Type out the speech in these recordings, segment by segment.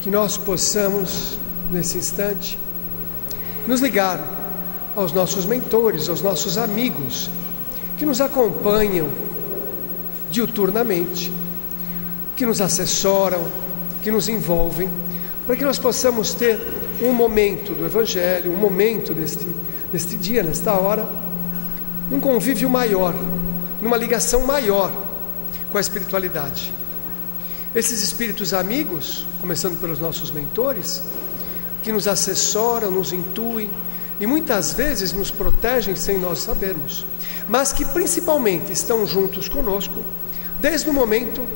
que nós possamos, nesse instante, nos ligar aos nossos mentores, aos nossos amigos, que nos acompanham diuturnamente, que nos assessoram, que nos envolvem, para que nós possamos ter um momento do Evangelho, um momento deste dia, nesta hora, num convívio maior, numa ligação maior com a espiritualidade. Esses espíritos amigos, começando pelos nossos mentores, que nos assessoram, nos intuem e muitas vezes nos protegem sem nós sabermos, mas que principalmente estão juntos conosco desde o momento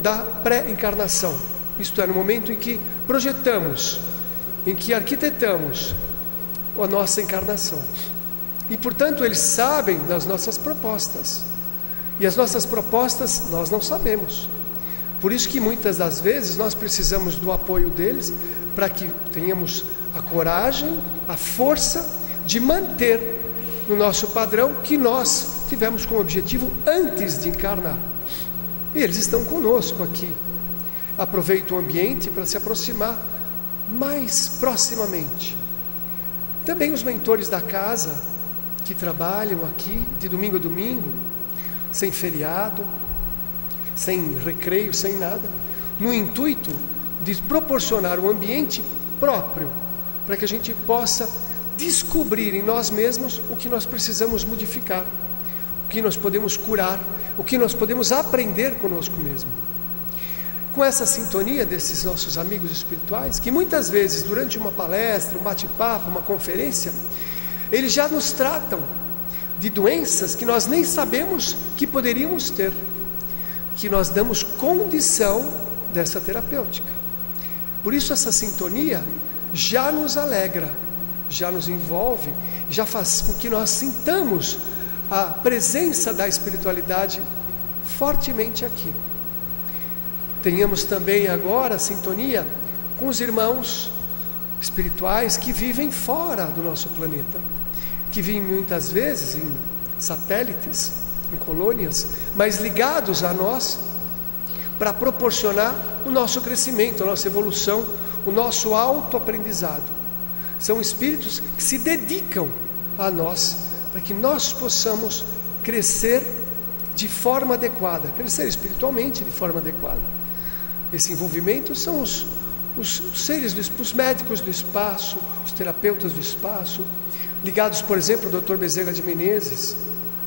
da pré-encarnação, isto é, no momento em que projetamos, em que arquitetamos a nossa encarnação. E portanto eles sabem das nossas propostas, e as nossas propostas nós não sabemos. Por isso que muitas das vezes nós precisamos do apoio deles, para que tenhamos a coragem, a força de manter no nosso padrão que nós tivemos como objetivo antes de encarnar. E eles estão conosco aqui. Aproveita o ambiente para se aproximar mais proximamente. Também os mentores da casa, que trabalham aqui de domingo a domingo, sem feriado, sem recreio, sem nada, no intuito de proporcionar um ambiente próprio, para que a gente possa descobrir em nós mesmos o que nós precisamos modificar, o que nós podemos curar, o que nós podemos aprender conosco mesmo. Com essa sintonia desses nossos amigos espirituais, que muitas vezes durante uma palestra, um bate-papo, uma conferência, eles já nos tratam de doenças que nós nem sabemos que poderíamos ter, que nós damos condição dessa terapêutica. Por isso essa sintonia já nos alegra, já nos envolve, já faz com que nós sintamos a presença da espiritualidade fortemente aqui. Tenhamos também agora sintonia com os irmãos espirituais que vivem fora do nosso planeta, que vivem muitas vezes em satélites, em colônias, mas ligados a nós, para proporcionar o nosso crescimento, a nossa evolução, o nosso autoaprendizado. São espíritos que se dedicam a nós, para que nós possamos crescer de forma adequada, crescer espiritualmente de forma adequada. Esse envolvimento são os seres, os médicos do espaço, os terapeutas do espaço, ligados, por exemplo, ao Dr. Bezerra de Menezes,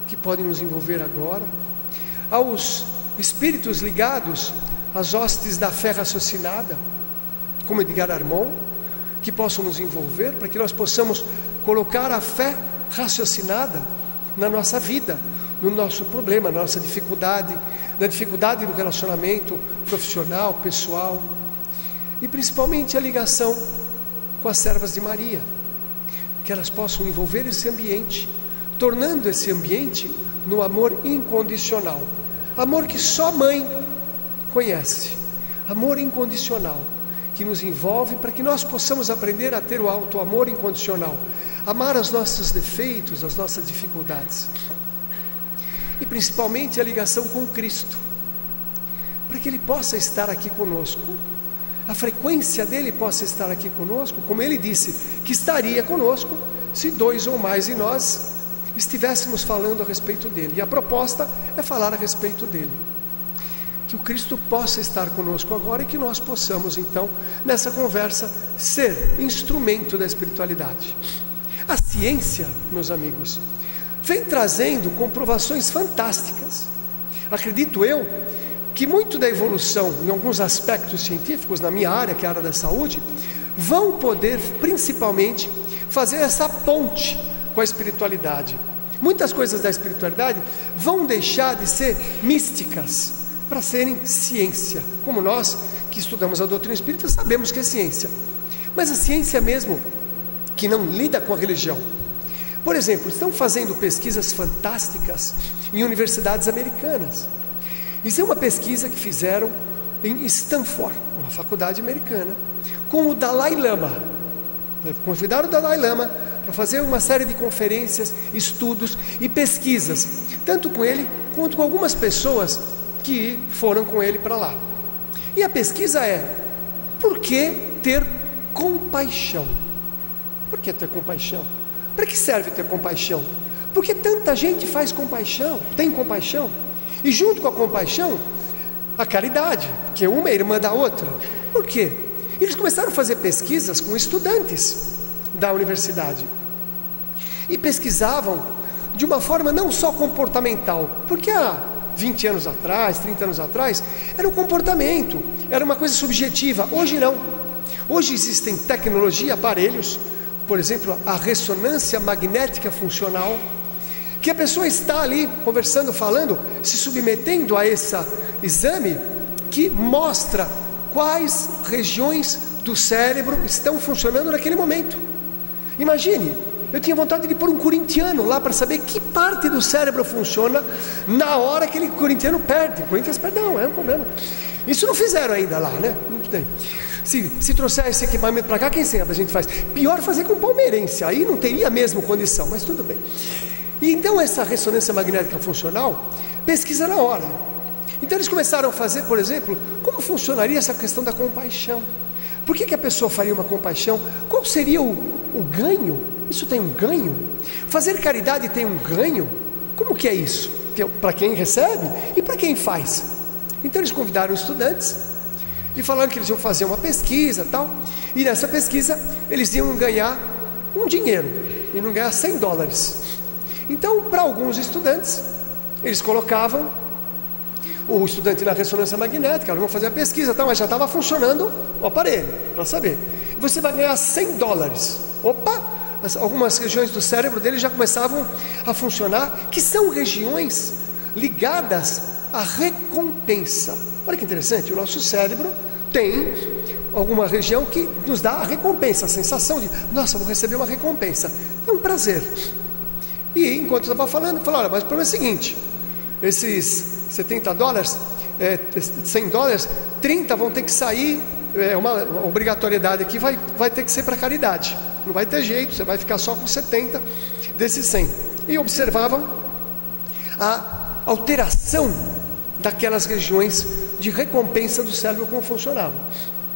que podem nos envolver agora, aos espíritos ligados às hostes da fé raciocinada, como Edgar Armond, que possam nos envolver, para que nós possamos colocar a fé raciocinada na nossa vida, no nosso problema, na nossa dificuldade, na dificuldade do relacionamento profissional, pessoal, e principalmente a ligação com as servas de Maria, que elas possam envolver esse ambiente, tornando esse ambiente no amor incondicional, amor que só mãe conhece, amor incondicional, que nos envolve para que nós possamos aprender a ter o auto-amor incondicional, amar os nossos defeitos, as nossas dificuldades, e principalmente a ligação com Cristo, para que Ele possa estar aqui conosco, a frequência dele possa estar aqui conosco, como Ele disse que estaria conosco, se 2 ou mais de nós estivéssemos falando a respeito dele, e a proposta é falar a respeito dele, que o Cristo possa estar conosco agora, e que nós possamos então, nessa conversa, ser instrumento da espiritualidade. A ciência, meus amigos, vem trazendo comprovações fantásticas. Acredito eu que muito da evolução em alguns aspectos científicos, na minha área, que é a área da saúde, vão poder principalmente fazer essa ponte com a espiritualidade. Muitas coisas da espiritualidade vão deixar de ser místicas para serem ciência, como nós que estudamos a doutrina espírita sabemos que é ciência, mas a ciência mesmo que não lida com a religião. Por exemplo, estão fazendo pesquisas fantásticas em universidades americanas. Isso é uma pesquisa que fizeram em Stanford, uma faculdade americana, com o Dalai Lama. Convidaram o Dalai Lama para fazer uma série de conferências, estudos e pesquisas, tanto com ele quanto com algumas pessoas que foram com ele para lá. E a pesquisa é: por que ter compaixão? Por que ter compaixão? Para que serve ter compaixão? Porque tanta gente faz compaixão, tem compaixão, e junto com a compaixão, a caridade, porque uma é irmã da outra. Por quê? Eles começaram a fazer pesquisas com estudantes da universidade, e pesquisavam de uma forma não só comportamental, porque há 20 anos atrás, 30 anos atrás, era um comportamento, era uma coisa subjetiva. Hoje não. Hoje existem tecnologia, aparelhos, por exemplo, a ressonância magnética funcional, que a pessoa está ali conversando, falando, se submetendo a esse exame que mostra quais regiões do cérebro estão funcionando naquele momento. Imagine, eu tinha vontade de pôr um corintiano lá para saber que parte do cérebro funciona na hora que aquele corintiano perde. Corinthians perde, não, é um problema. Isso não fizeram ainda lá, né? Não tem. Se trouxer esse equipamento para cá, quem sabe a gente faz? Pior fazer com palmeirense, aí não teria a mesma condição, mas tudo bem. E então essa ressonância magnética funcional pesquisa na hora. Então eles começaram a fazer, por exemplo, como funcionaria essa questão da compaixão. Por que a pessoa faria uma compaixão? Qual seria o ganho? Isso tem um ganho? Fazer caridade tem um ganho? Como que é isso? Para quem recebe e para quem faz. Então eles convidaram estudantes e falaram que eles iam fazer uma pesquisa tal, e nessa pesquisa eles iam ganhar um dinheiro, iam ganhar $100. Então, para alguns estudantes, eles colocavam o estudante na ressonância magnética, eles vão fazer a pesquisa tal, mas já estava funcionando o aparelho, para saber. Você vai ganhar $100. Opa! Algumas regiões do cérebro dele já começavam a funcionar, que são regiões ligadas à recompensa. Olha que interessante, o nosso cérebro tem alguma região que nos dá a recompensa, a sensação de, nossa, vou receber uma recompensa, é um prazer. E enquanto eu estava falando, falou, olha, mas o problema é o seguinte, esses $70, $100, 30 vão ter que sair, uma obrigatoriedade aqui, vai ter que ser para caridade, não vai ter jeito, você vai ficar só com 70 desses 100. E observavam a alteração daquelas regiões de recompensa do cérebro, como funcionavam.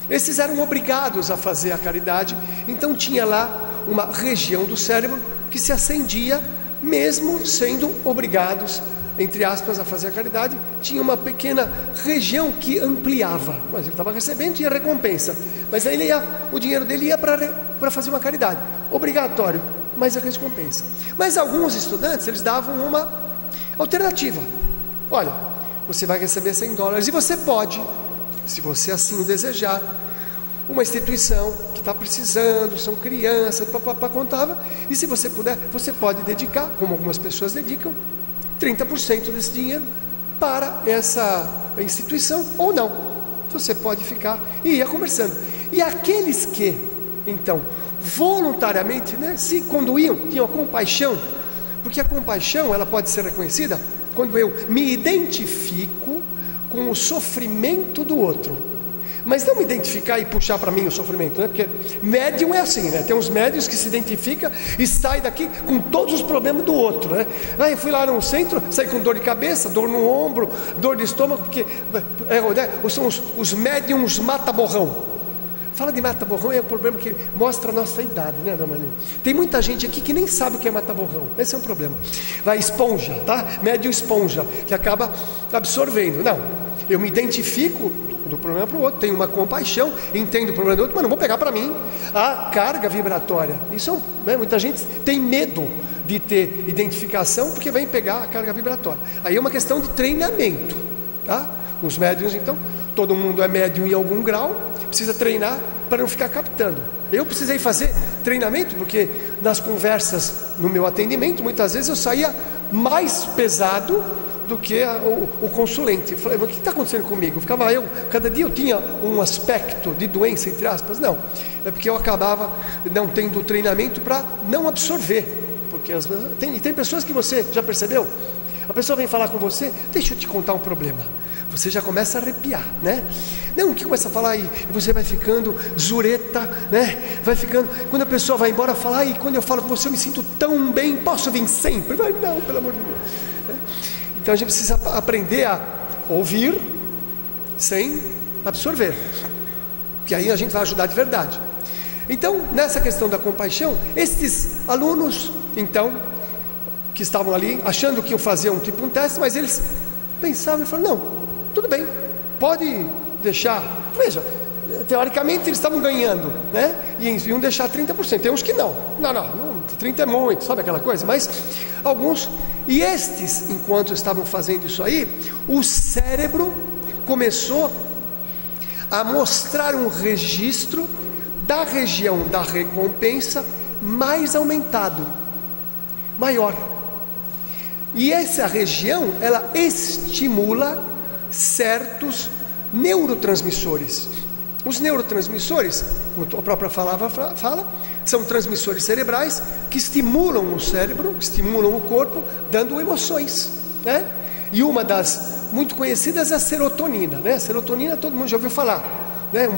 Esses eram obrigados a fazer a caridade, então tinha lá uma região do cérebro que se acendia, mesmo sendo obrigados, entre aspas, a fazer a caridade. Tinha uma pequena região que ampliava, mas ele estava recebendo, tinha recompensa, mas aí o dinheiro dele ia para fazer uma caridade, obrigatório, mas a recompensa. Mas alguns estudantes, eles davam uma alternativa, olha, você vai receber $100 e você pode, se você assim o desejar, uma instituição que está precisando, são crianças, contava, e se você puder, você pode dedicar, como algumas pessoas dedicam, 30% desse dinheiro para essa instituição, ou não, você pode ficar, e ia conversando. E aqueles que, então, voluntariamente, quando iam, tinham a compaixão, porque a compaixão, ela pode ser reconhecida quando eu me identifico com o sofrimento do outro, mas não me identificar e puxar para mim o sofrimento, porque médium é assim, tem uns médios que se identificam e sai daqui com todos os problemas do outro, eu fui lá no centro, saí com dor de cabeça, dor no ombro, dor de estômago, porque são os médiums mata-borrão. Fala de mata-borrão é um problema que mostra a nossa idade, dona Marlene? Tem muita gente aqui que nem sabe o que é mata-borrão, esse é um problema. Vai esponja, médium esponja, que acaba absorvendo. Não, eu me identifico do problema para o outro, tenho uma compaixão, entendo o problema do outro, mas não vou pegar para mim a carga vibratória. Isso muita gente tem medo de ter identificação, porque vem pegar a carga vibratória. Aí é uma questão de treinamento, Os médiuns, então, todo mundo é médium em algum grau, precisa treinar para não ficar captando. Eu precisei fazer treinamento, porque nas conversas no meu atendimento, muitas vezes eu saía mais pesado do que o consulente. Eu falei, mas o que está acontecendo comigo? Cada dia eu tinha um aspecto de doença, entre aspas. Não, é porque eu acabava não tendo treinamento para não absorver, porque tem pessoas que você já percebeu, a pessoa vem falar com você, deixa eu te contar um problema, você já começa a arrepiar, não, que começa a falar e você vai ficando zureta, vai ficando, quando a pessoa vai embora, fala, e quando eu falo com você eu me sinto tão bem, posso vir sempre? Vai, não, pelo amor de Deus. Então a gente precisa aprender a ouvir sem absorver. que aí a gente vai ajudar de verdade. Então, nessa questão da compaixão, estes alunos, então, que estavam ali, achando que iam fazer um teste, mas eles pensavam e falaram, não, tudo bem, pode deixar. Veja, teoricamente eles estavam ganhando, né? E iam deixar 30%, tem uns que não, 30 é muito, sabe aquela coisa? Mas alguns, e estes, enquanto estavam fazendo isso aí, o cérebro começou a mostrar um registro da região da recompensa mais aumentado, maior. E essa região, ela estimula certos neurotransmissores. Os neurotransmissores, como a própria fala, são transmissores cerebrais que estimulam o cérebro, que estimulam o corpo, dando emoções, né? E uma das muito conhecidas é a serotonina, né? Serotonina todo mundo já ouviu falar, né?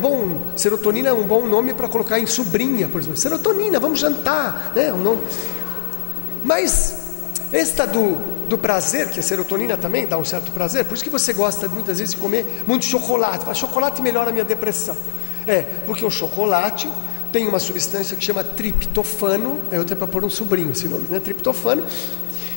Serotonina é um bom nome para colocar em sobrinha, por exemplo. Serotonina, vamos jantar, né? Um nome. Mas esta do prazer, que a serotonina também dá um certo prazer, por isso que você gosta muitas vezes de comer muito chocolate. Fala, chocolate melhora a minha depressão. Porque o chocolate tem uma substância que chama triptofano, eu tenho para pôr um sobrinho esse nome, né? Triptofano.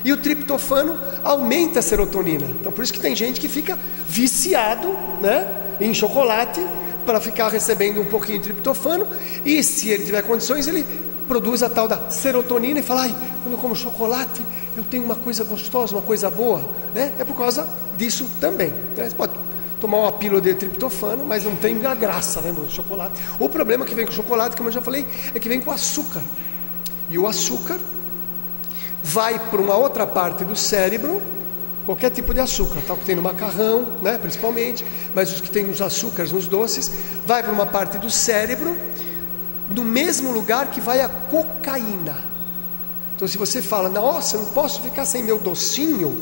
E o triptofano aumenta a serotonina. Então por isso que tem gente que fica viciado, né, em chocolate, para ficar recebendo um pouquinho de triptofano, e se ele tiver condições, ele produz a tal da serotonina e fala, quando eu como chocolate, eu tenho uma coisa gostosa, uma coisa boa, né? É por causa disso também, né? Você pode tomar uma pílula de triptofano, mas não tem a graça, né, no chocolate. O problema que vem com o chocolate, como eu já falei, é que vem com açúcar, e o açúcar vai para uma outra parte do cérebro, qualquer tipo de açúcar, tá? O que tem no macarrão, né, principalmente, mas os que tem nos açúcares, nos doces, vai para uma parte do cérebro, no mesmo lugar que vai a cocaína. Então se você fala, nossa, eu não posso ficar sem meu docinho,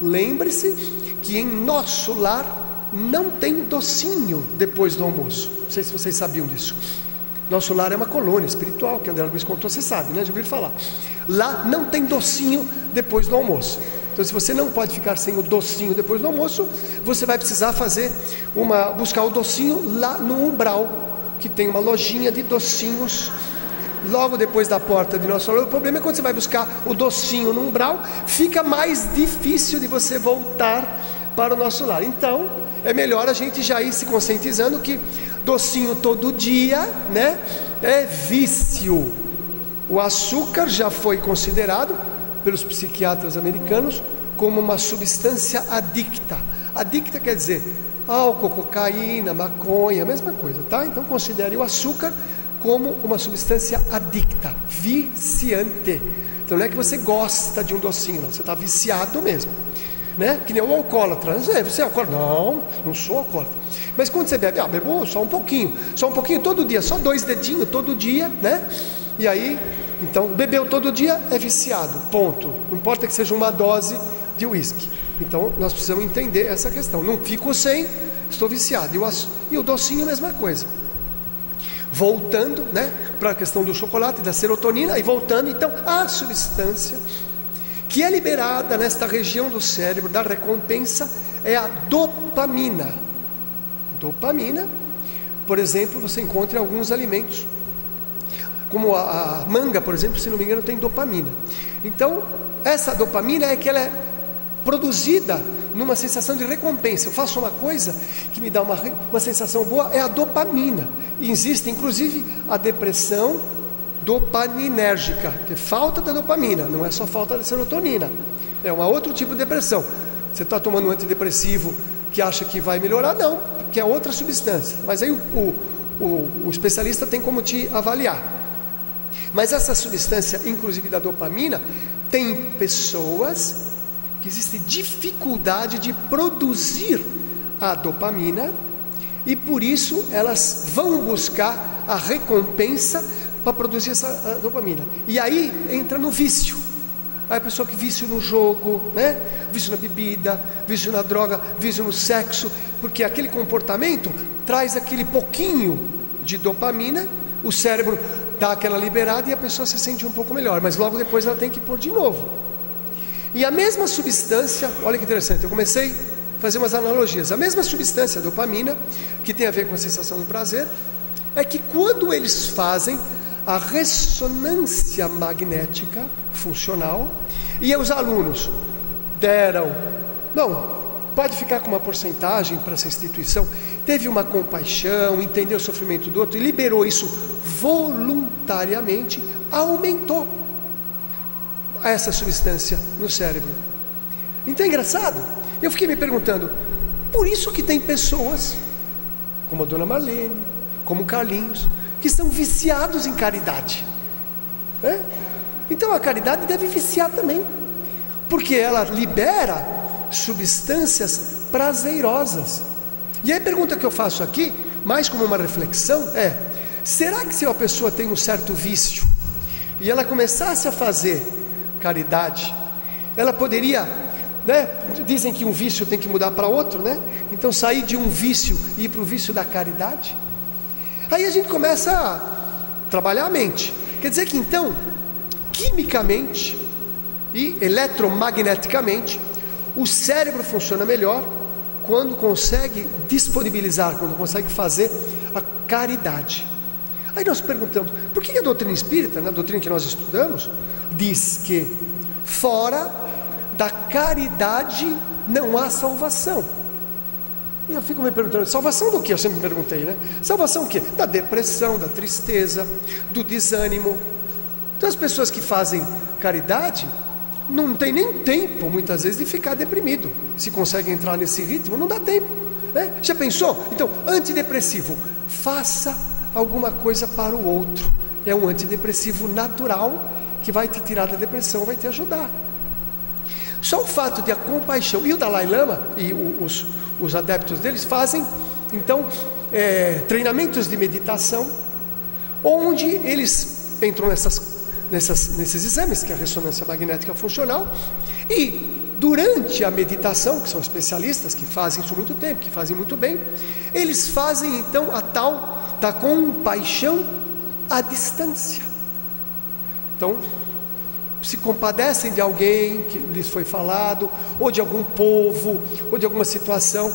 lembre-se que em nosso lar não tem docinho depois do almoço. Não sei se vocês sabiam disso. Nosso lar é uma colônia espiritual, que André Luiz contou, você sabe, né? Já ouviu falar. Lá não tem docinho depois do almoço. Então se você não pode ficar sem o docinho depois do almoço, você vai precisar buscar o docinho lá no umbral, que tem uma lojinha de docinhos logo depois da porta de nosso lar. O problema é quando você vai buscar o docinho no umbral, fica mais difícil de você voltar para o nosso lar. Então é melhor a gente já ir se conscientizando que docinho todo dia, né, é vício. O açúcar já foi considerado pelos psiquiatras americanos como uma substância adicta. Adicta quer dizer álcool, cocaína, maconha, a mesma coisa, tá? Então considere o açúcar como uma substância adicta, viciante. Então não é que você gosta de um docinho, não, você está viciado mesmo, né? Que nem o alcoólatra. Você é alcoólatra? Não sou alcoólatra. Mas quando você bebe, bebo só um pouquinho todo dia, só 2 dedinhos todo dia, né? E aí, então, bebeu todo dia é viciado, ponto. Não importa que seja uma dose de uísque. Então, nós precisamos entender essa questão. Não fico sem, estou viciado. E o docinho, a mesma coisa. Voltando, né, para a questão do chocolate, da serotonina, e voltando, então, à substância que é liberada nesta região do cérebro da recompensa é a dopamina. Dopamina, por exemplo, você encontra em alguns alimentos, como a manga, por exemplo, se não me engano, tem dopamina. Então, essa dopamina é que ela é produzida numa sensação de recompensa. Eu faço uma coisa que me dá uma sensação boa, é a dopamina. E existe inclusive a depressão dopaminérgica, que é falta da dopamina, não é só falta da serotonina, é um outro tipo de depressão. Você está tomando um antidepressivo que acha que vai melhorar? Não, que é outra substância. Mas aí o especialista tem como te avaliar. Mas essa substância, inclusive da dopamina, tem pessoas que existe dificuldade de produzir a dopamina, e por isso elas vão buscar a recompensa para produzir essa dopamina. E aí entra no vício. Aí a pessoa que vício no jogo, né? Vício na bebida, vício na droga, vício no sexo, porque aquele comportamento traz aquele pouquinho de dopamina, o cérebro dá aquela liberada e a pessoa se sente um pouco melhor, mas logo depois ela tem que pôr de novo. E a mesma substância, olha que interessante, eu comecei fazer umas analogias. A mesma substância, a dopamina, que tem a ver com a sensação do prazer, é que quando eles fazem a ressonância magnética funcional, e os alunos deram, não, pode ficar com uma porcentagem para essa instituição, teve uma compaixão, entendeu o sofrimento do outro e liberou isso voluntariamente, aumentou essa substância no cérebro. Então é engraçado, eu fiquei me perguntando, por isso que tem pessoas, como a dona Marlene, como o Carlinhos, que são viciados em caridade, né? Então a caridade deve viciar também, porque ela libera substâncias prazerosas. E aí a pergunta que eu faço aqui, mais como uma reflexão, é: será que se uma pessoa tem um certo vício e ela começasse a fazer caridade, ela poderia, né? Dizem que um vício tem que mudar para outro, né? Então sair de um vício e ir para o vício da caridade. Aí a gente começa a trabalhar a mente. Quer dizer que então, quimicamente e eletromagneticamente, o cérebro funciona melhor quando consegue disponibilizar, quando consegue fazer a caridade. Aí nós perguntamos, por que a doutrina espírita, na doutrina que nós estudamos, diz que fora da caridade não há salvação? E eu fico me perguntando, salvação do que? Eu sempre me perguntei, né? Salvação o quê? Da depressão, da tristeza, do desânimo. Então as pessoas que fazem caridade não tem nem tempo, muitas vezes, de ficar deprimido. Se consegue entrar nesse ritmo, não dá tempo, né? Já pensou? Então, antidepressivo, faça alguma coisa para o outro. É um antidepressivo natural que vai te tirar da depressão, vai te ajudar. Só o fato de a compaixão, e o Dalai Lama e os adeptos deles fazem, então, treinamentos de meditação, onde eles entram nesses exames, que é a ressonância magnética funcional, e durante a meditação, que são especialistas que fazem isso há muito tempo, que fazem muito bem, eles fazem então a tal da compaixão à distância. Então, se compadecem de alguém que lhes foi falado, ou de algum povo, ou de alguma situação,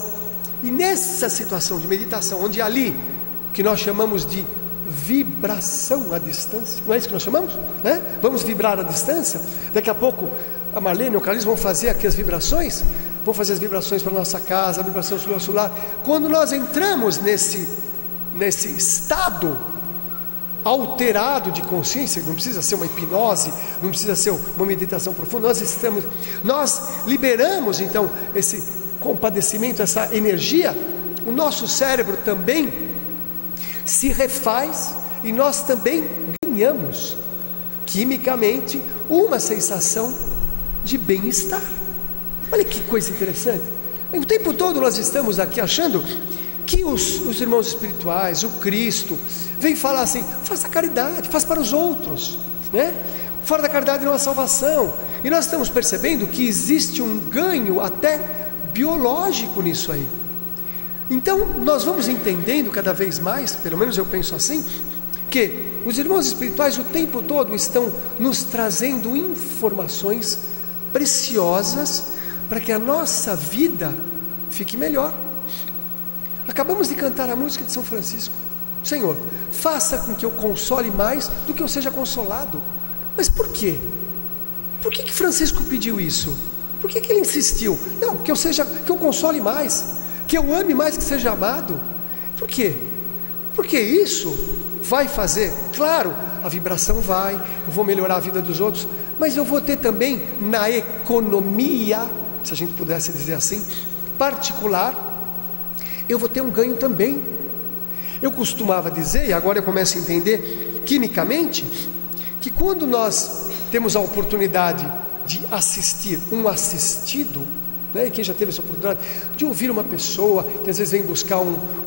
e nessa situação de meditação, onde ali, que nós chamamos de vibração à distância, não é isso que nós chamamos? Né? Vamos vibrar à distância. Daqui a pouco a Marlene e o Carlinhos vão fazer aqui as vibrações, vão fazer as vibrações para a nossa casa, a vibração do nosso lar. Quando nós entramos nesse estado alterado de consciência, não precisa ser uma hipnose, não precisa ser uma meditação profunda, nós liberamos então esse compadecimento, essa energia, o nosso cérebro também se refaz e nós também ganhamos quimicamente uma sensação de bem-estar. Olha que coisa interessante. O tempo todo nós estamos aqui achando que os irmãos espirituais, o Cristo, vem falar assim: faça caridade, faça para os outros, né? Fora da caridade não há salvação. E nós estamos percebendo que existe um ganho até biológico nisso aí. Então nós vamos entendendo cada vez mais, pelo menos eu penso assim, que os irmãos espirituais o tempo todo estão nos trazendo informações preciosas para que a nossa vida fique melhor. Acabamos de cantar a música de São Francisco: Senhor, faça com que eu console mais do que eu seja consolado. Mas por quê? Por que Francisco pediu isso? Por que ele insistiu? Não, que eu console mais, que eu ame mais que seja amado. Por quê? Porque isso vai fazer, claro, a vibração vai, eu vou melhorar a vida dos outros, mas eu vou ter também na economia, se a gente pudesse dizer assim, particular, eu vou ter um ganho também. Eu costumava dizer, e agora eu começo a entender quimicamente, que quando nós temos a oportunidade de assistir um assistido, né, quem já teve essa oportunidade de ouvir uma pessoa que às vezes vem buscar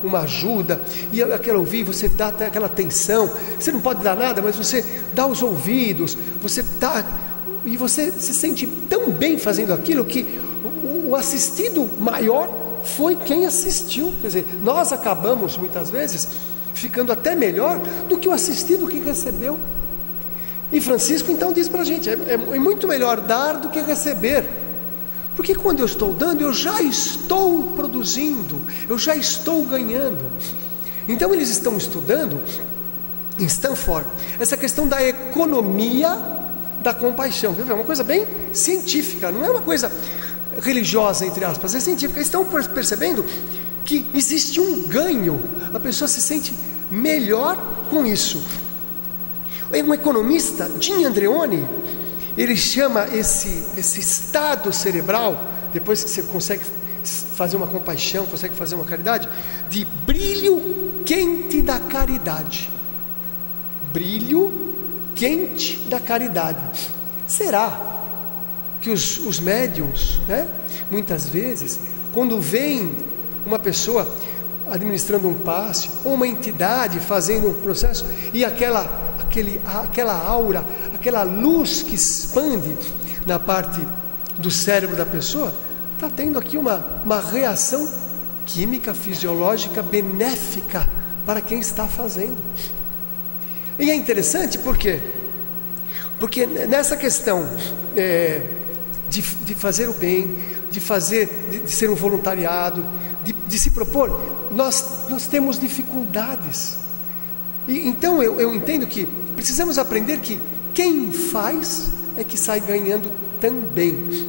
uma ajuda, e aquela ouvir, você dá até aquela atenção, você não pode dar nada, mas você dá os ouvidos, você dá, e você se sente tão bem fazendo aquilo, que o assistido maior foi quem assistiu. Quer dizer, nós acabamos muitas vezes ficando até melhor do que o assistido que recebeu. E Francisco então diz para a gente, é muito melhor dar do que receber, Porque quando eu estou dando, eu já estou produzindo, eu já estou ganhando. Então eles estão estudando em Stanford essa questão da economia da compaixão. É uma coisa bem científica, não é uma coisa religiosa, entre aspas, é científica. Eles estão percebendo que existe um ganho, a pessoa se sente melhor com isso. Um economista, Jim Andreoni, ele chama esse estado cerebral, depois que você consegue fazer uma compaixão, consegue fazer uma caridade, de brilho quente da caridade. Brilho quente da caridade. Será que os médiuns, né, muitas vezes, quando vem uma pessoa administrando um passe, ou uma entidade fazendo um processo, e aquela aura, aquela luz que expande na parte do cérebro da pessoa, está tendo aqui uma reação química, fisiológica, benéfica para quem está fazendo. E é interessante por quê? Porque nessa questão de fazer o bem, de ser um voluntariado, de se propor, nós temos dificuldades. E então eu entendo que precisamos aprender que quem faz é que sai ganhando também.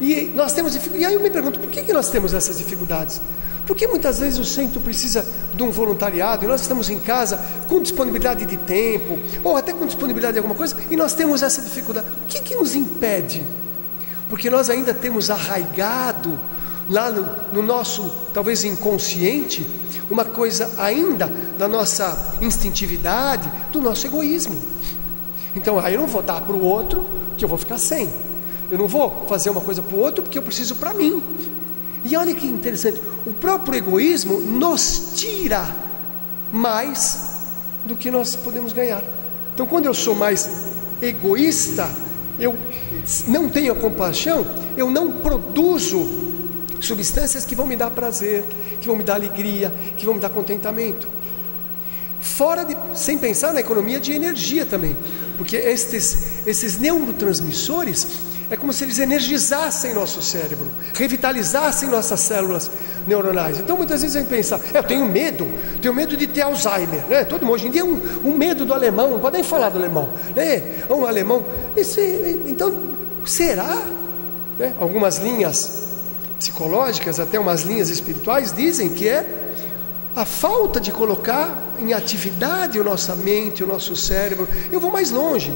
E nós temos dificuldades. E aí eu me pergunto, por que nós temos essas dificuldades? Porque muitas vezes o centro precisa de um voluntariado, e nós estamos em casa com disponibilidade de tempo, ou até com disponibilidade de alguma coisa, e nós temos essa dificuldade. O que nos impede? Porque nós ainda temos arraigado lá no nosso, talvez inconsciente, uma coisa ainda da nossa instintividade, do nosso egoísmo. Então, eu não vou dar para o outro, que eu vou ficar sem. Eu não vou fazer uma coisa para o outro, porque eu preciso para mim. E olha que interessante, o próprio egoísmo nos tira mais do que nós podemos ganhar. Então, quando eu sou mais egoísta, eu não tenho a compaixão, eu não produzo substâncias que vão me dar prazer, que vão me dar alegria, que vão me dar contentamento. Sem pensar na economia de energia também, porque esses neurotransmissores é como se eles energizassem nosso cérebro, revitalizassem nossas células neuronais. Então muitas vezes a gente pensa, eu tenho medo de ter Alzheimer, né? Todo mundo hoje em dia um medo do alemão, não pode nem falar do alemão, né? Um alemão, então será? Né? Algumas linhas psicológicas, até umas linhas espirituais dizem que é a falta de colocar em atividade a nossa mente, o nosso cérebro. Eu vou mais longe,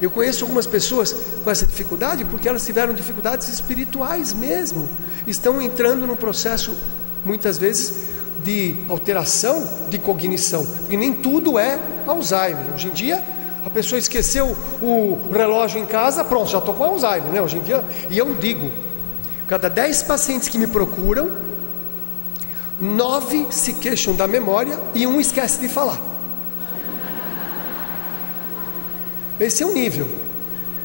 eu conheço algumas pessoas com essa dificuldade porque elas tiveram dificuldades espirituais mesmo, estão entrando num processo muitas vezes de alteração de cognição, porque nem tudo é Alzheimer. Hoje em dia a pessoa esqueceu o relógio em casa, pronto, já estou com Alzheimer, né? Hoje em dia, e eu digo, cada 10 pacientes que me procuram, 9 se queixam da memória e 1 esquece de falar. Esse é o nível.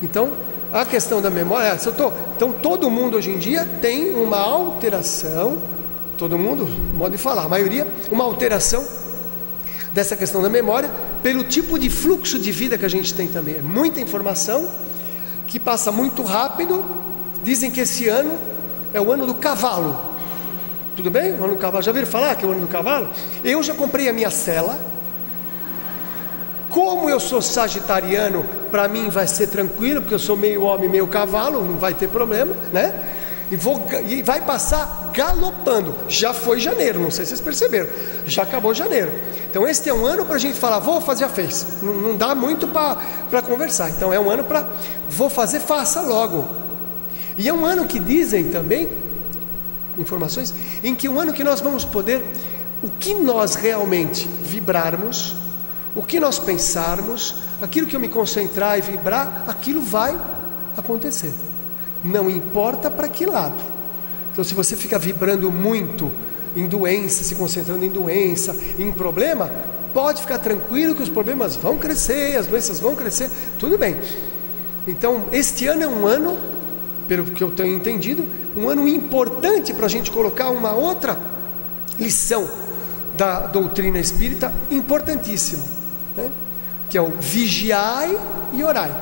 Então, a questão da memória, então todo mundo hoje em dia tem uma alteração, todo mundo, modo de falar, a maioria, uma alteração dessa questão da memória, pelo tipo de fluxo de vida que a gente tem também. É muita informação, que passa muito rápido. Dizem que esse ano é o ano do cavalo. Tudo bem? O ano do cavalo. Já viram falar que é o ano do cavalo? Eu já comprei a minha cela. Como eu sou sagitariano, para mim vai ser tranquilo, porque eu sou meio homem, meio cavalo, não vai ter problema, né? E vai passar galopando. Já foi janeiro, não sei se vocês perceberam. Já acabou janeiro. Então este é um ano para a gente falar, vou fazer, já fez. Não dá muito para conversar. Então é um ano para, vou fazer, faça logo. E é um ano que dizem também, informações, em que um ano que nós vamos poder, o que nós realmente vibrarmos, o que nós pensarmos, aquilo que eu me concentrar e vibrar, aquilo vai acontecer. Não importa para que lado. Então se você fica vibrando muito em doença, se concentrando em doença, em problema, pode ficar tranquilo que os problemas vão crescer, as doenças vão crescer, tudo bem. Então este ano é um ano, pelo que eu tenho entendido, um ano importante para a gente colocar uma outra lição da doutrina espírita, importantíssima, né? Que é o vigiai e orai.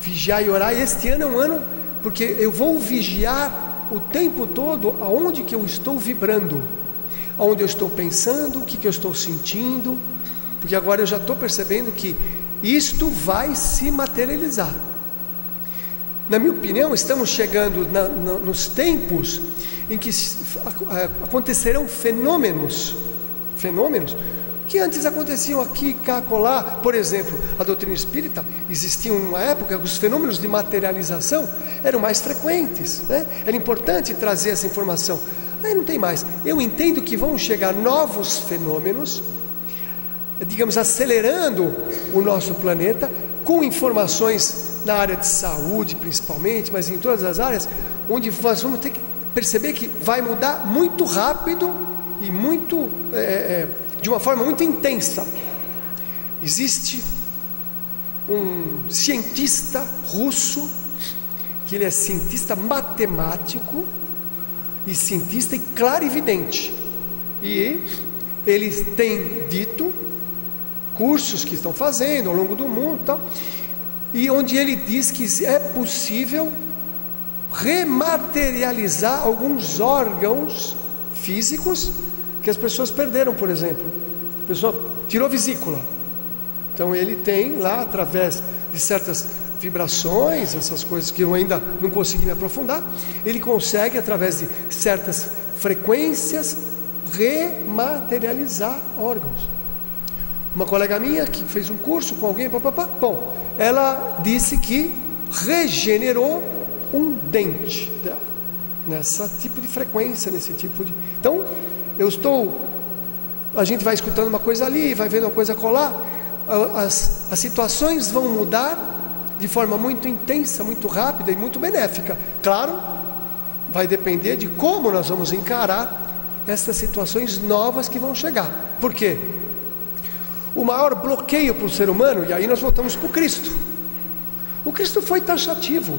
Vigiai e orai. Este ano é um ano porque eu vou vigiar o tempo todo aonde que eu estou vibrando, aonde eu estou pensando, o que eu estou sentindo, porque agora eu já estou percebendo que isto vai se materializar. Na minha opinião, estamos chegando nos tempos em que acontecerão fenômenos que antes aconteciam aqui, cá, colar. Por exemplo, a doutrina espírita, existia uma época que os fenômenos de materialização eram mais frequentes, né? Era importante trazer essa informação. Aí não tem mais. Eu entendo que vão chegar novos fenômenos, digamos, acelerando o nosso planeta, com informações na área de saúde principalmente, mas em todas as áreas, onde nós vamos ter que perceber que vai mudar muito rápido e muito, de uma forma muito intensa. Existe um cientista russo, que ele é cientista matemático, e cientista e clarividente, e ele tem dito cursos que estão fazendo ao longo do mundo, tal, e onde ele diz que é possível rematerializar alguns órgãos físicos que as pessoas perderam. Por exemplo, a pessoa tirou vesícula, então ele tem lá, através de certas vibrações, essas coisas que eu ainda não consegui me aprofundar, ele consegue, através de certas frequências, rematerializar órgãos. Uma colega minha que fez um curso com alguém, bom, ela disse que regenerou um dente nessa tipo de frequência, nesse tipo de... Então, a gente vai escutando uma coisa ali, vai vendo uma coisa colar, as situações vão mudar de forma muito intensa, muito rápida e muito benéfica. Claro, vai depender de como nós vamos encarar essas situações novas que vão chegar. Por quê? O maior bloqueio para o ser humano, e aí nós voltamos para o Cristo. O Cristo foi taxativo.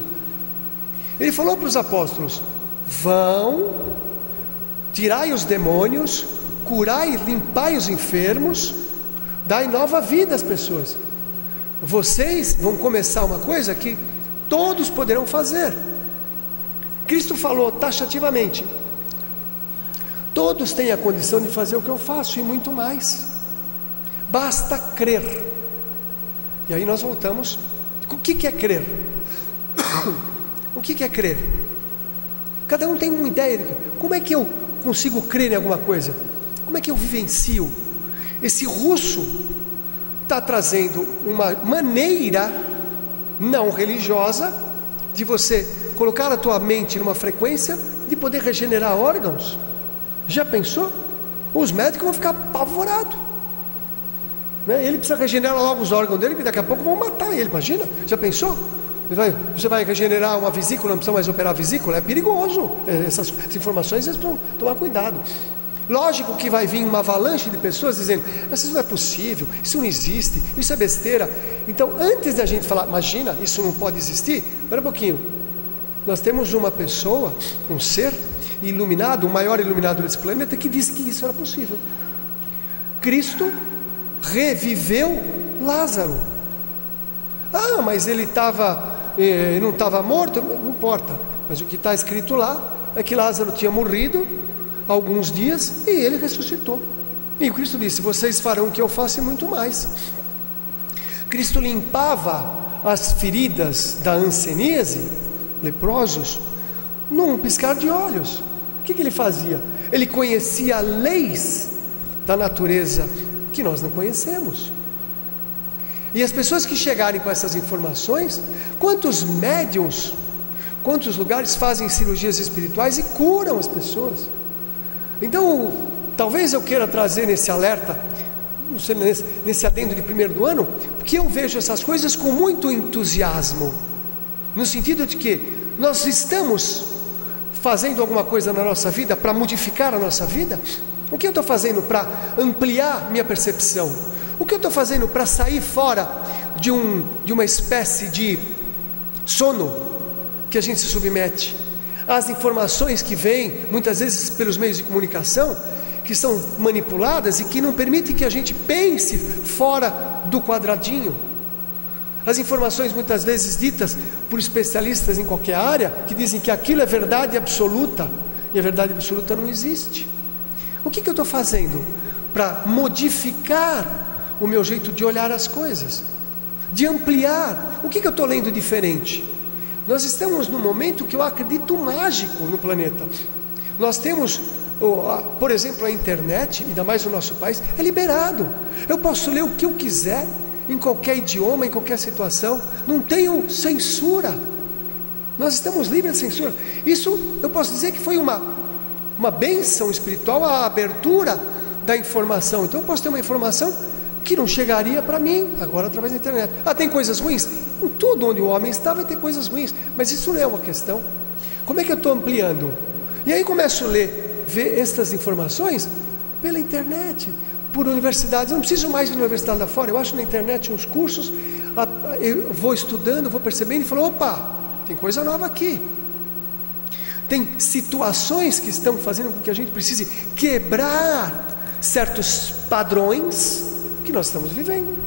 Ele falou para os apóstolos: vão, tirai os demônios, curai, limpai os enfermos, dai nova vida às pessoas. Vocês vão começar uma coisa que todos poderão fazer. Cristo falou taxativamente: todos têm a condição de fazer o que eu faço e muito mais, basta crer. E aí nós voltamos. O que é crer? O que é crer? Cada um tem uma ideia de como é que eu consigo crer em alguma coisa, como é que eu vivencio. Esse russo está trazendo uma maneira não religiosa de você colocar a tua mente numa frequência de poder regenerar órgãos. Já pensou? Os médicos vão ficar apavorados, né? Ele precisa regenerar logo os órgãos dele, que daqui a pouco vão matar ele, imagina? Já pensou? Você vai regenerar uma vesícula, não precisa mais operar a vesícula? É perigoso. Essas informações vocês precisam tomar cuidado. Lógico que vai vir uma avalanche de pessoas dizendo: isso não é possível, isso não existe, isso é besteira. Então, antes da gente falar, imagina, isso não pode existir, espera um pouquinho. Nós temos uma pessoa, um ser iluminado, o maior iluminado desse planeta, que disse que isso era possível. Cristo reviveu Lázaro. Ah, mas ele não estava morto? Não importa, mas o que está escrito lá é que Lázaro tinha morrido alguns dias e ele ressuscitou. E o Cristo disse: vocês farão o que eu faço e muito mais. Cristo limpava as feridas da hanseníase, leprosos, num piscar de olhos. O que ele fazia? Ele conhecia leis da natureza que nós não conhecemos. E as pessoas que chegarem com essas informações, quantos médiuns, quantos lugares fazem cirurgias espirituais e curam as pessoas? Então, talvez eu queira trazer nesse alerta, não sei, nesse adendo de primeiro do ano, porque eu vejo essas coisas com muito entusiasmo, no sentido de que nós estamos fazendo alguma coisa na nossa vida para modificar a nossa vida. O que eu estou fazendo para ampliar minha percepção? O que eu estou fazendo para sair fora de uma espécie de sono que a gente se submete? As informações que vêm, muitas vezes pelos meios de comunicação, que são manipuladas e que não permitem que a gente pense fora do quadradinho. As informações muitas vezes ditas por especialistas em qualquer área, que dizem que aquilo é verdade absoluta, e a verdade absoluta não existe. O que eu estou fazendo para modificar o meu jeito de olhar as coisas, de ampliar? O que eu estou lendo diferente? Nós estamos num momento que eu acredito mágico no planeta. Nós temos, por exemplo, a internet, ainda mais no nosso país, é liberado. Eu posso ler o que eu quiser, em qualquer idioma, em qualquer situação, não tenho censura. Nós estamos livres de censura. Isso eu posso dizer que foi uma bênção espiritual, a abertura da informação. Então eu posso ter uma informação que não chegaria para mim agora através da internet. Tem coisas ruins? Em tudo onde o homem está vai ter coisas ruins, mas isso não é uma questão. Como é que eu estou ampliando? E aí começo a ver estas informações pela internet, por universidades. Eu não preciso mais de universidade lá fora, eu acho na internet uns cursos, eu vou estudando, vou percebendo e falo, opa, tem coisa nova aqui. Tem situações que estão fazendo com que a gente precise quebrar certos padrões que nós estamos vivendo.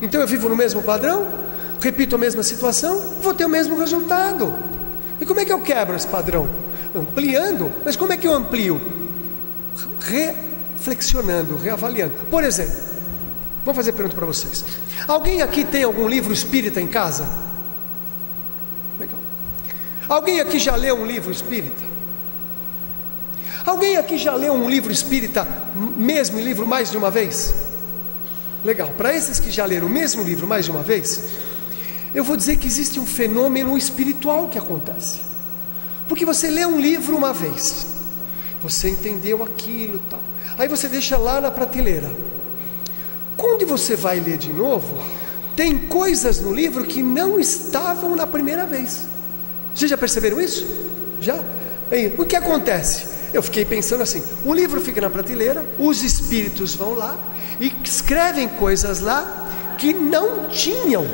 Então eu vivo no mesmo padrão, repito a mesma situação, vou ter o mesmo resultado. E como é que eu quebro esse padrão? Ampliando. Mas como é que eu amplio? Reflexionando, reavaliando. Por exemplo, vou fazer pergunta para vocês. Alguém aqui tem algum livro espírita em casa? Legal. Alguém aqui já leu um livro espírita? Alguém aqui já leu um livro espírita, mesmo livro, mais de uma vez? Legal. Para esses que já leram o mesmo livro mais de uma vez, eu vou dizer que existe um fenômeno espiritual que acontece. Porque você lê um livro uma vez, você entendeu aquilo e tal, aí você deixa lá na prateleira. Quando você vai ler de novo, tem coisas no livro que não estavam na primeira vez. Vocês já perceberam isso? Já? Aí, o que acontece? Eu fiquei pensando assim, o livro fica na prateleira, os espíritos vão lá e escrevem coisas lá que não tinham,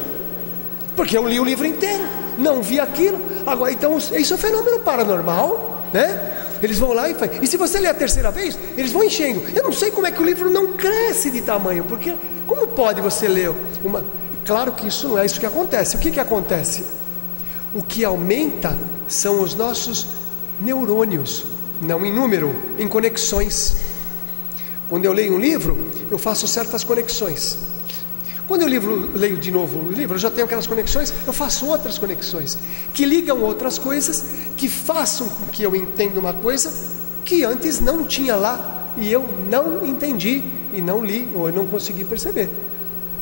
porque eu li o livro inteiro, não vi aquilo. Agora, então, isso é um fenômeno paranormal, né? Eles vão lá e fazem. E se você ler a terceira vez, eles vão enchendo. Eu não sei como é que o livro não cresce de tamanho, porque como pode você ler uma... Claro que isso não é isso que acontece. O que acontece? O que aumenta são os nossos neurônios, não em número, em conexões. Quando eu leio um livro, eu faço certas conexões. Quando eu leio de novo o livro, eu já tenho aquelas conexões, eu faço outras conexões, que ligam outras coisas, que façam com que eu entenda uma coisa que antes não tinha lá, e eu não entendi, e não li, ou eu não consegui perceber.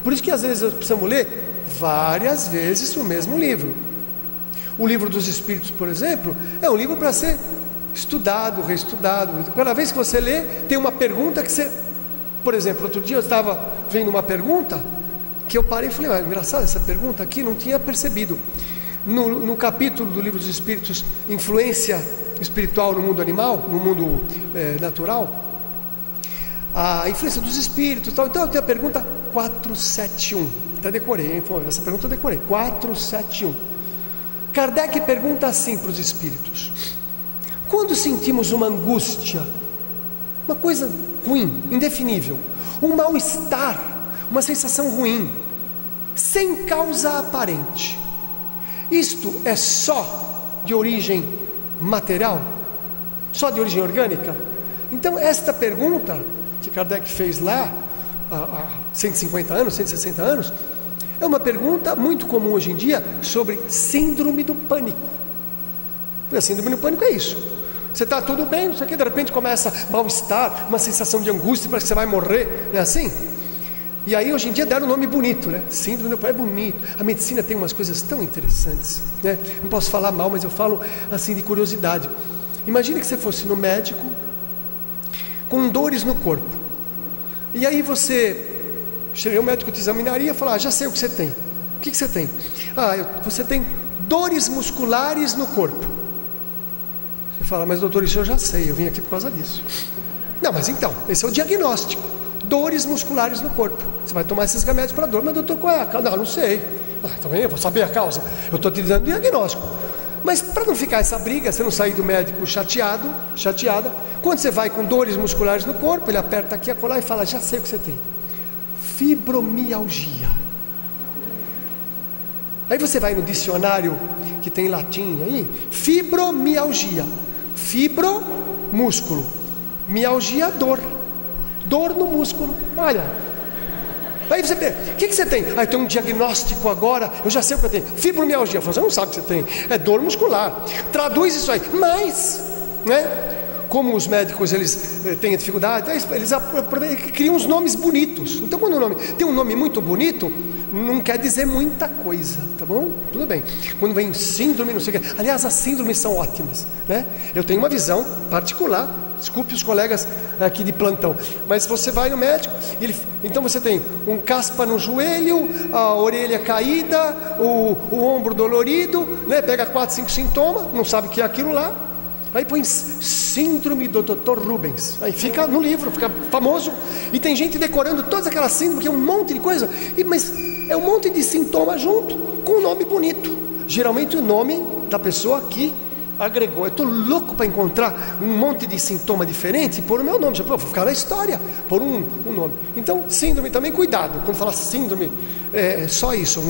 Por isso que às vezes nós precisamos ler várias vezes o mesmo livro. O livro dos Espíritos, por exemplo, é um livro para ser estudado, reestudado. Cada vez que você lê, tem uma pergunta que você... Por exemplo, outro dia eu estava vendo uma pergunta que eu parei e falei, engraçado, essa pergunta aqui, não tinha percebido. No capítulo do Livro dos Espíritos, influência espiritual no mundo animal, no mundo natural, a influência dos espíritos, tal. Então eu tenho a pergunta 471, até decorei, hein? Essa pergunta eu decorei, 471. Kardec pergunta assim para os espíritos: quando sentimos uma angústia, uma coisa ruim, indefinível, um mal-estar, uma sensação ruim, sem causa aparente, isto é só de origem material? Só de origem orgânica? Então esta pergunta que Kardec fez lá há 150 anos, 160 anos, é uma pergunta muito comum hoje em dia sobre síndrome do pânico. Porque a síndrome do pânico é isso: você está tudo bem, não sei o que, de repente começa mal-estar, uma sensação de angústia, parece que você vai morrer, não é assim? E aí hoje em dia deram um nome bonito, né? Síndrome do pânico é bonito. A medicina tem umas coisas tão interessantes, né? Não posso falar mal, mas eu falo assim de curiosidade. Imagine que você fosse no médico com dores no corpo, e aí o médico te examinaria e falaria: já sei o que você tem. O que você tem? Você tem dores musculares no corpo. Você fala: mas doutor, isso eu já sei, eu vim aqui por causa disso. Não, mas então, esse é o diagnóstico: dores musculares no corpo. Você vai tomar esses remédios para dor. Mas doutor, qual é a causa? Não sei. Também eu vou saber a causa. Eu estou te dando diagnóstico. Mas para não ficar essa briga, você não sair do médico chateada, quando você vai com dores musculares no corpo, ele aperta aqui, acolá e fala: já sei o que você tem. Fibromialgia. Aí você vai no dicionário que tem em latim aí, fibromialgia. Fibro, músculo. Mialgia, dor. Dor no músculo. Olha. Aí você pensa, o que você tem? Ah, eu tenho um diagnóstico agora, eu já sei o que eu tenho. Fibromialgia. Você não sabe o que você tem. É dor muscular. Traduz isso aí. Mas, né? Como os médicos eles têm dificuldade, eles criam uns nomes bonitos. Então, quando o nome tem um nome muito bonito, não quer dizer muita coisa, tá bom? Tudo bem. Quando vem síndrome, não sei o que. Aliás, as síndromes são ótimas, né? Eu tenho uma visão particular. Desculpe os colegas aqui de plantão, mas você vai no médico, então você tem um caspa no joelho, a orelha caída, o ombro dolorido, né? Pega 4, 5 sintomas, não sabe o que é aquilo lá. Aí põe síndrome do Dr. Rubens. Aí fica no livro, fica famoso. E tem gente decorando todas aquelas síndromes, que é um monte de coisa. Mas é um monte de sintomas junto, com um nome bonito. Geralmente o nome da pessoa que agregou. Eu estou louco para encontrar um monte de sintoma diferente e pôr o meu nome. Vou ficar na história, pôr um nome. Então, síndrome também, cuidado. Quando fala síndrome, é só isso.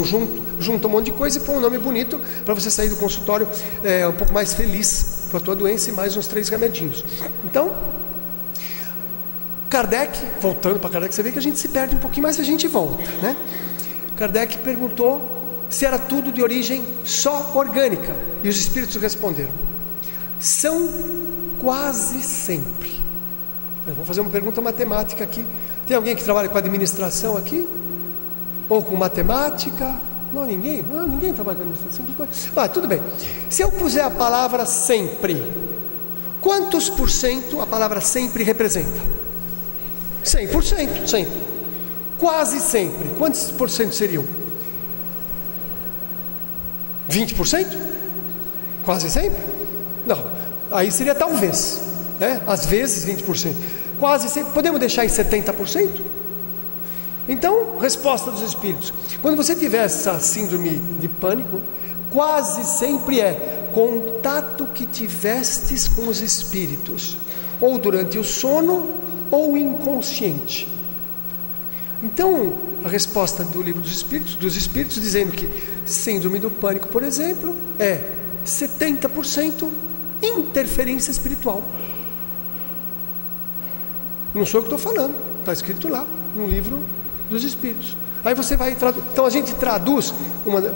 Junta um monte de coisa e põe um nome bonito para você sair do consultório um pouco mais feliz com a tua doença e mais uns 3 remedinhos. Então, Kardec, voltando para Kardec, você vê que a gente se perde um pouquinho mais e a gente volta, né? Kardec perguntou se era tudo de origem só orgânica, e os espíritos responderam: são quase sempre. Eu vou fazer uma pergunta matemática aqui. Tem alguém que trabalha com administração aqui? Ou com matemática? Não, ninguém trabalha com administração. Tudo bem. Se eu puser a palavra sempre, quantos por cento a palavra sempre representa? 100%, sempre. Quase sempre. Quantos por cento seriam? 20%? Quase sempre? Não. Aí seria talvez, né? Às vezes 20%. Quase sempre. Podemos deixar em 70%? Então, resposta dos espíritos: quando você tiver essa síndrome de pânico, quase sempre é contato que tivestes com os espíritos, ou durante o sono, ou inconsciente. Então, a resposta do livro dos espíritos, dizendo que síndrome do pânico, por exemplo, é 70% interferência espiritual. Não sou eu que estou falando, está escrito lá no livro dos espíritos. Aí você vai então a gente traduz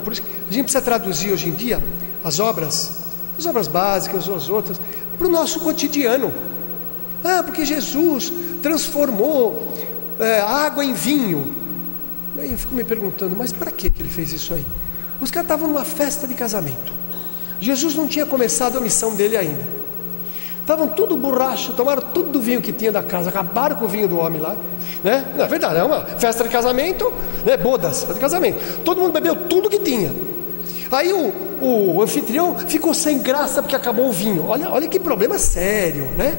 por isso a gente precisa traduzir hoje em dia as obras básicas ou as outras para o nosso cotidiano. Porque Jesus transformou água em vinho. Aí eu fico me perguntando, mas para que ele fez isso aí? Os caras estavam numa festa de casamento, Jesus não tinha começado a missão dele ainda, estavam tudo borracho, tomaram tudo do vinho que tinha da casa, acabaram com o vinho do homem lá, né? Não, é verdade, é uma festa de casamento, né? Bodas, festa de casamento, todo mundo bebeu tudo que tinha. Aí o anfitrião ficou sem graça porque acabou o vinho. Olha que problema sério, né?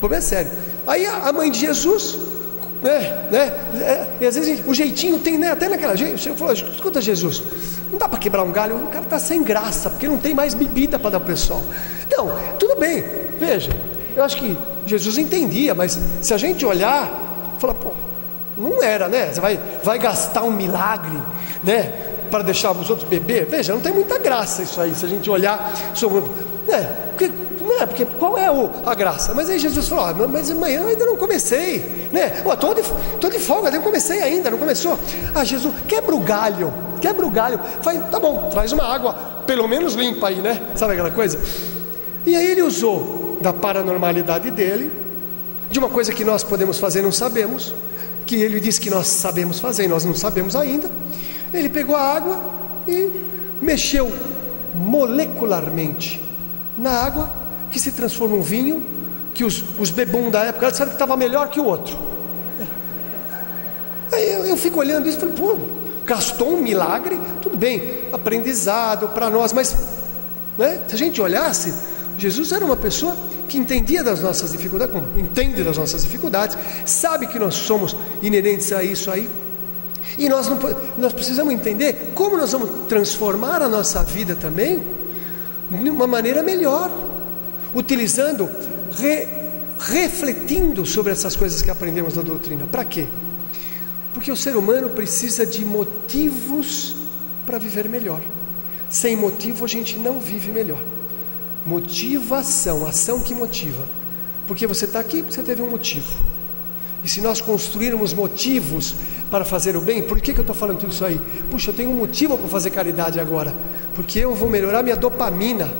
Problema sério. Aí a mãe de Jesus, e às vezes o jeitinho tem, né? Até naquela gente, eu falo: escuta, Jesus, não dá para quebrar um galho, o cara está sem graça, porque não tem mais bebida para dar para o pessoal. Não, tudo bem, veja, eu acho que Jesus entendia, mas se a gente olhar, fala: pô, não era, né? Você vai gastar um milagre, né? Para deixar os outros beber. Veja, não tem muita graça isso aí, se a gente olhar sobre, porque qual é a graça? Mas aí Jesus falou: mas amanhã eu ainda não comecei, né? Estou de folga, não comecei ainda, não começou. Jesus, quebra o galho, tá bom, traz uma água, pelo menos limpa aí, né? Sabe aquela coisa? E aí ele usou da paranormalidade dele, de uma coisa que nós podemos fazer e não sabemos, que ele disse que nós sabemos fazer e nós não sabemos ainda. Ele pegou a água e mexeu molecularmente na água, que se transforma em vinho, que os bebum da época disseram que estava melhor que o outro. Aí eu fico olhando isso e falo: pô, gastou um milagre, tudo bem, aprendizado para nós, mas, né, se a gente olhasse, Jesus era uma pessoa que entendia das nossas dificuldades, entende das nossas dificuldades, sabe que nós somos inerentes a isso aí, e nós precisamos entender como nós vamos transformar a nossa vida também de uma maneira melhor, utilizando, refletindo sobre essas coisas que aprendemos na doutrina. Para quê? Porque o ser humano precisa de motivos para viver melhor. Sem motivo a gente não vive melhor. Motivação, ação que motiva. Porque você está aqui, você teve um motivo. E se nós construirmos motivos para fazer o bem, por que eu estou falando tudo isso aí? Puxa, eu tenho um motivo para fazer caridade agora, porque eu vou melhorar minha dopamina,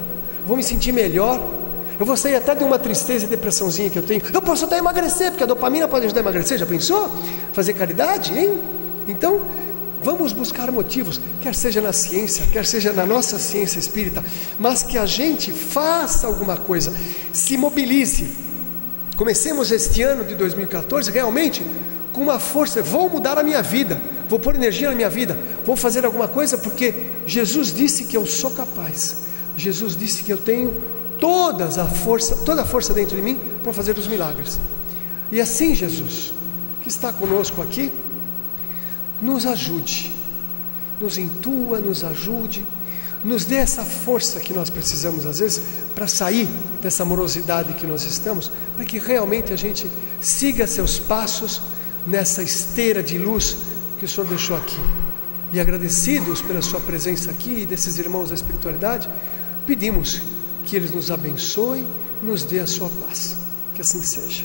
vou me sentir melhor, eu vou sair até de uma tristeza e depressãozinha que eu tenho, eu posso até emagrecer, porque a dopamina pode ajudar a emagrecer, já pensou? Fazer caridade, hein? Então, vamos buscar motivos, quer seja na ciência, quer seja na nossa ciência espírita, mas que a gente faça alguma coisa, se mobilize. Comecemos este ano de 2014 realmente com uma força, vou mudar a minha vida, vou pôr energia na minha vida, vou fazer alguma coisa, porque Jesus disse que eu sou capaz, Jesus disse que eu tenho toda a força dentro de mim para fazer os milagres. E assim, Jesus, que está conosco aqui, nos ajude, nos intua, nos ajude, nos dê essa força que nós precisamos às vezes para sair dessa morosidade que nós estamos, para que realmente a gente siga seus passos nessa esteira de luz que o Senhor deixou aqui. E agradecidos pela sua presença aqui e desses irmãos da espiritualidade, pedimos que eles nos abençoem, nos dê a sua paz. Que assim seja.